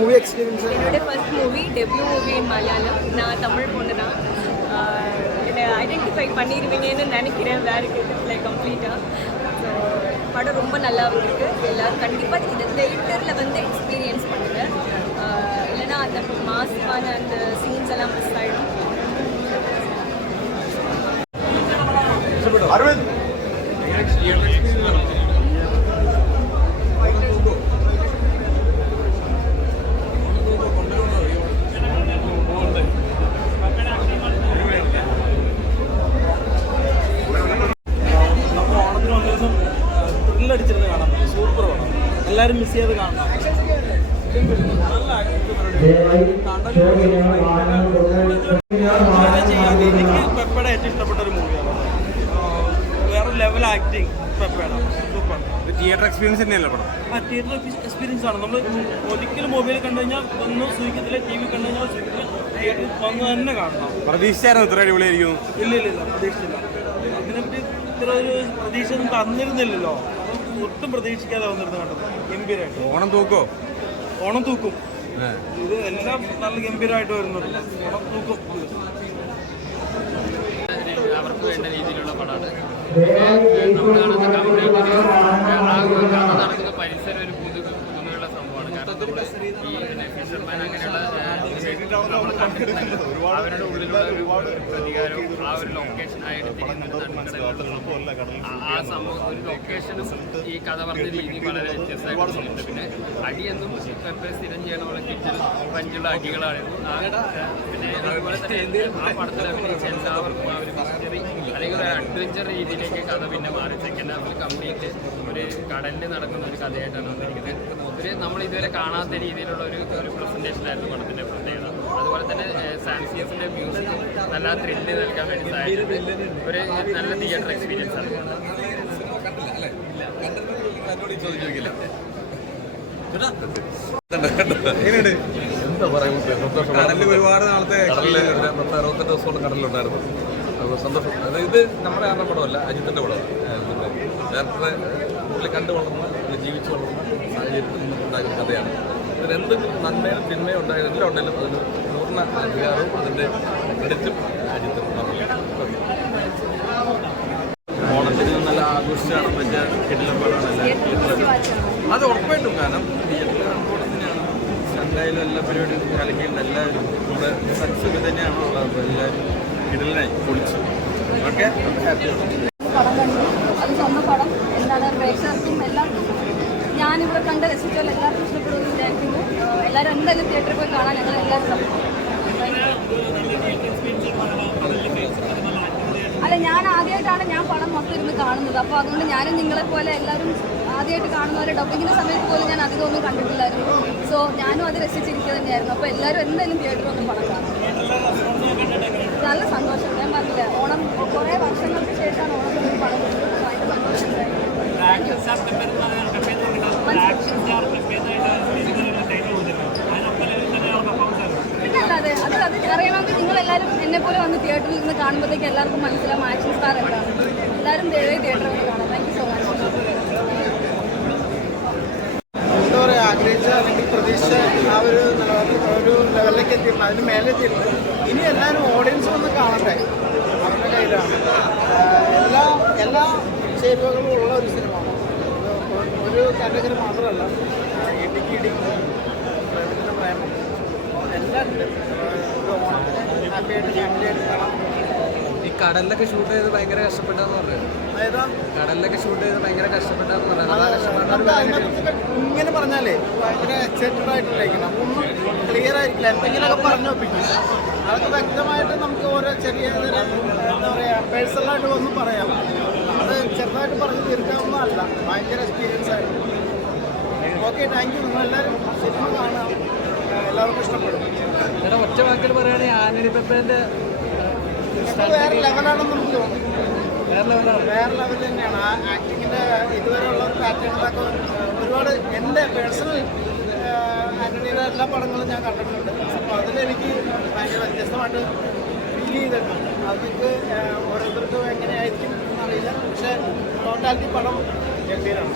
Movie experience? என்னோட first movie, debut movie in Malayalam. நான் தமிழ் பொண்ணு தான். என்னை ஐடென்டிஃபை பண்ணிடுவீங்கன்னு நினைக்கிறேன் வேறு லைக் கம்ப்ளீட்டாக. ஸோ படம் ரொம்ப நல்லா இருக்கு. எல்லோரும் கண்டிப்பாக இதை தேட்டரில் வந்து எக்ஸ்பீரியன்ஸ் பண்ணுங்கள். இல்லைனா அந்த மாஸ்கான அந்த சீன்ஸ் எல்லாம் மிஸ் ஆகிடும். அரவிந்த் അടിച്ചിരുന്ന് കാണാൻ പറ്റും. സൂപ്പർ പടം, എല്ലാവരും മിസ് ചെയ്ത് കാണണം. എനിക്ക് പെപ്പയുടെ ഏറ്റവും ഇഷ്ടപ്പെട്ട ഒരു മൂവിയാണ്. വേറെ ലെവൽ ആക്ടിങ് പെപ്പയുടെ സൂപ്പർ. തിയേറ്റർ എക്സ്പീരിയൻസ് തന്നെയല്ലേ പടം? തിയേറ്റർ എക്സ്പീരിയൻസ് ആണ്. നമ്മൾ ഒരിക്കലും മൊബൈലിൽ കണ്ടു കഴിഞ്ഞാൽ ഒന്നും സൂചിക്കത്തില്ല, ടി വി കണ്ടു കഴിഞ്ഞാൽ സൂചിക്കത്തില്ല, തിയേറ്ററിൽ വന്ന് തന്നെ കാണണം. പ്രതീക്ഷിച്ചായിരുന്നു ഇത്ര അടിപൊളിയായിരിക്കും? ഇല്ല പ്രതീക്ഷിച്ചില്ല. അതിനെപ്പറ്റി ഇത്ര ഒരു പ്രതീക്ഷ ഒന്നും തന്നിരുന്നില്ലല്ലോ. ഒട്ടും പ്രതീക്ഷിക്കാതെ വന്നിരുന്നു കണ്ടത്. ഗംഭീരമായിട്ട് ഓണം തൂക്കും. ഇത് എല്ലാം നല്ല ഗംഭീരമായിട്ട് വരുന്നുണ്ട്. ഓണം തൂക്കും. അവർക്ക് വേണ്ട രീതിയിലുള്ള പടമാണ്. നമ്മൾ കാണുന്ന കംപ്ലീറ്റ് നടക്കുന്ന പരിസരം ഒരു പുതുമയുള്ള സംഭവമാണ്. കാരണം നമ്മൾ ഈ ഫിഷർമാൻ അങ്ങനെയുള്ള നമ്മൾ കണ്ടിട്ടുണ്ടല്ലോ, അവരുടെ ഉള്ളിലുള്ള ഒരു പ്രതികാരവും ആ ഒരു ലൊക്കേഷൻ ആ സംഭവം ഒരു ലൊക്കേഷനും ഈ കഥ പറഞ്ഞ രീതി വളരെ വ്യത്യസ്തമായിട്ട് തോന്നിയിട്ടുണ്ട്. പിന്നെ അടിയെന്നും പെപ്പർ സ്ഥിരം ചെയ്യണ പോലെ കിച്ചൺ പഞ്ചുള്ള അടികളായിരുന്നു. പിന്നെ അതുപോലെ തന്നെ ആ പടത്തിൽ അഭിനയിച്ച എല്ലാവർക്കും ആ ഒരു മിസ്റ്ററി അല്ലെങ്കിൽ ഒരു അഡ്വഞ്ചർ രീതിയിലേക്ക് കഥ പിന്നെ മാറി. സെക്കൻഡ് ഹാഫിൽ കംപ്ലീറ്റ് ഒരു കടലിൽ നടക്കുന്ന ഒരു കഥയായിട്ടാണ് വന്നിരിക്കുന്നത്. ഒരു നമ്മൾ ഇതുവരെ കാണാത്ത രീതിയിലുള്ള ഒരു പ്രസന്റേഷൻ ആയിരുന്നു പടത്തിൻ്റെ പ്രത്യേകത. അതുപോലെ തന്നെ സാംസിയസിൻ്റെ മ്യൂസിക് നല്ല ത്രില്ല് നൽകാൻ വേണ്ടി സഹായിച്ചിട്ടുണ്ട്. ഒരു നല്ല തിയേറ്റർ എക്സ്പീരിയൻസ് ആണ്. എന്താ പറയുക, കടലിൽ ഒരുപാട് നാളത്തെ 60 ദിവസത്തോളം കടലിലുണ്ടായിരുന്നു. സന്തോഷം. ഇത് നമ്മുടെ ആരുടെ പടമല്ല, അജിത്തിൻ്റെ പടമാണ്. ഡയറക്ടറെ പുള്ളി കണ്ടു വളർന്ന ജീവിച്ചു വളർന്ന സാഹചര്യത്തിൽ നിന്നുണ്ടായിരുന്ന കഥയാണ്. ഇതിനെന്ത് നന്മയും തിന്മയും ഉണ്ടായത് എല്ലാം ഉണ്ടെങ്കിലും അതിന് പൂർണ്ണ അധികാരവും അതിൻ്റെ ക്രെഡിറ്റും അജിത്തും പറഞ്ഞു. ഓണത്തിന് നല്ല ആഘോഷിച്ചാണ് മറ്റേ കിടിലം പടമാണ് എല്ലാവരും. അത് ഉറപ്പായിട്ടും, കാരണം തിയേറ്ററിൽ കാണുമ്പോൾ തന്നെയാണ് എന്തായാലും എല്ലാ പരിപാടിയും കലക്കിയിട്ട് എല്ലാവരും നമ്മുടെ സക്സസ് തന്നെയാണ് ഉള്ളത്. എല്ലാവരും കിടലിനായി പൊളിച്ചു. ഓക്കെ, പടം കണ്ടു. അത് സ്വന്തം പടം എന്താണ് പ്രേക്ഷകർക്കും എല്ലാവർക്കും ഞാനിവിടെ കണ്ട് രസിച്ചാൽ എല്ലാവർക്കും ഇഷ്ടപ്പെടുമെന്ന് വിചാരിക്കുന്നു. എല്ലാവരും എന്തായാലും തിയേറ്ററിൽ പോയി കാണാൻ ഞങ്ങൾ എല്ലാവരും അല്ല, ഞാൻ ആദ്യമായിട്ടാണ് ഞാൻ പടം മൊത്തം ഇരുന്ന് കാണുന്നത്. അപ്പോൾ അതുകൊണ്ട് ഞാനും നിങ്ങളെപ്പോലെ എല്ലാവരും ആദ്യമായിട്ട് കാണുന്നവരെ ഡബിങ്ങിൻ്റെ സമയത്ത് പോലും ഞാൻ അധികം ഒന്നും കണ്ടിട്ടില്ലായിരുന്നു. സോ ഞാനും അത് രസിച്ചിരിക്കുക തന്നെയായിരുന്നു. അപ്പോൾ എല്ലാവരും എന്തായാലും തിയേറ്ററിൽ ഒന്ന് പടം കാണും. നല്ല സന്തോഷം. ഞാൻ പറഞ്ഞില്ല, ഓണം കുറേ വർഷങ്ങൾക്ക് ശേഷമാണ് ഓണത്തിന് പടം കിട്ടുന്നത്. അതിൻ്റെ സന്തോഷം ഉണ്ടായിരുന്നു. പിന്നെ അല്ലാതെ അത് അറിയണമെങ്കിൽ നിങ്ങളെല്ലാവരും എന്നെപ്പോലെ വന്ന് തിയേറ്ററിൽ നിന്ന് കാണുമ്പോഴത്തേക്ക് എല്ലാവർക്കും മനസ്സിലാവും ആക്ഷൻ സ്റ്റാർ എന്താണ്. എല്ലാവരും ദയവായി തിയേറ്ററിൽ വന്ന് കാണാം. Thank you so much. എന്താ പറയുക, ആഗ്രഹിച്ച അല്ലെങ്കിൽ പ്രതീക്ഷ ആ ഒരു ലെവലിലേക്ക് എത്തിയിട്ടുണ്ട്, അതിന് മേലെ എത്തിയിട്ടുണ്ട്. ഇനി എല്ലാവരും ഓഡിയൻസ് വന്ന് കാണട്ടെ, അവരുടെ കയ്യിലാണ്. എല്ലാ ചേരുവകളും ഉള്ള ഒരു സിനിമ. ഒരു കാറ്റഗറി മാത്രമല്ല, ഇടുക്കി പ്രേമത്തിൻ്റെ പ്രേമം എല്ലാം ഉണ്ട്. ഒരു ഓണത്തിന് ഹാപ്പിയായിട്ട് ഫാമിലിയായിട്ട് കാണാം. ഈ കടലിലൊക്കെ ഷൂട്ട് ചെയ്ത് ഭയങ്കര കഷ്ടപ്പെട്ടെന്ന് പറഞ്ഞു. കടലിലൊക്കെ ഷൂട്ട് ചെയ്ത് ഭയങ്കര കഷ്ടപ്പെട്ടെന്ന് പറഞ്ഞു. ഇങ്ങനെ പറഞ്ഞാലേ ഭയങ്കര എക്സൈറ്റഡ് ആയിട്ടില്ലായിരിക്കും. നമുക്കൊന്നും ക്ലിയർ ആയിരിക്കില്ല, എന്തെങ്കിലുമൊക്കെ പറഞ്ഞു ഒപ്പിക്കും. അതൊക്കെ വ്യക്തമായിട്ട് നമുക്ക് ഓരോ ചെറിയ എന്താ പറയുക പേഴ്സണലായിട്ട് ഒന്നും പറയാം. അത് ചെറുതായിട്ട് പറഞ്ഞ് തീർക്കാവുന്നതല്ല. ഭയങ്കര എക്സ്പീരിയൻസ് ആയിരുന്നു. Okay, thank you. നിങ്ങളെല്ലാവരും സിനിമ കാണാം, എല്ലാവർക്കും ഇഷ്ടപ്പെടും. ഒറ്റ വാക്കിൽ പറയുകയാണെങ്കിൽ ആന്റണി പെപ്പേൻ്റെ വേറെ ലെവലാണെന്ന് നമുക്ക് തോന്നുന്നു. വേറെ ലെവൽ തന്നെയാണ്. ആ ആക്ടിങ്ങിൻ്റെ ഇതുവരെയുള്ള ഒരു പാറ്റേണിലൊക്കെ ഒരുപാട് എൻ്റെ പേഴ്സണൽ ആന്റണിയുടെ എല്ലാ പടങ്ങളും ഞാൻ കണ്ടിട്ടുണ്ട്. അപ്പോൾ അതിലെനിക്ക് ഭയങ്കര വ്യത്യസ്തമായിട്ട് ഫീൽ ചെയ്തിട്ടുണ്ട്. അതൊക്കെ ഓരോരുത്തർക്കും എങ്ങനെയായിരിക്കും എന്നറിയില്ല. പക്ഷേ ടോട്ടാലിറ്റി പടം ഗംഭീരമാണ്.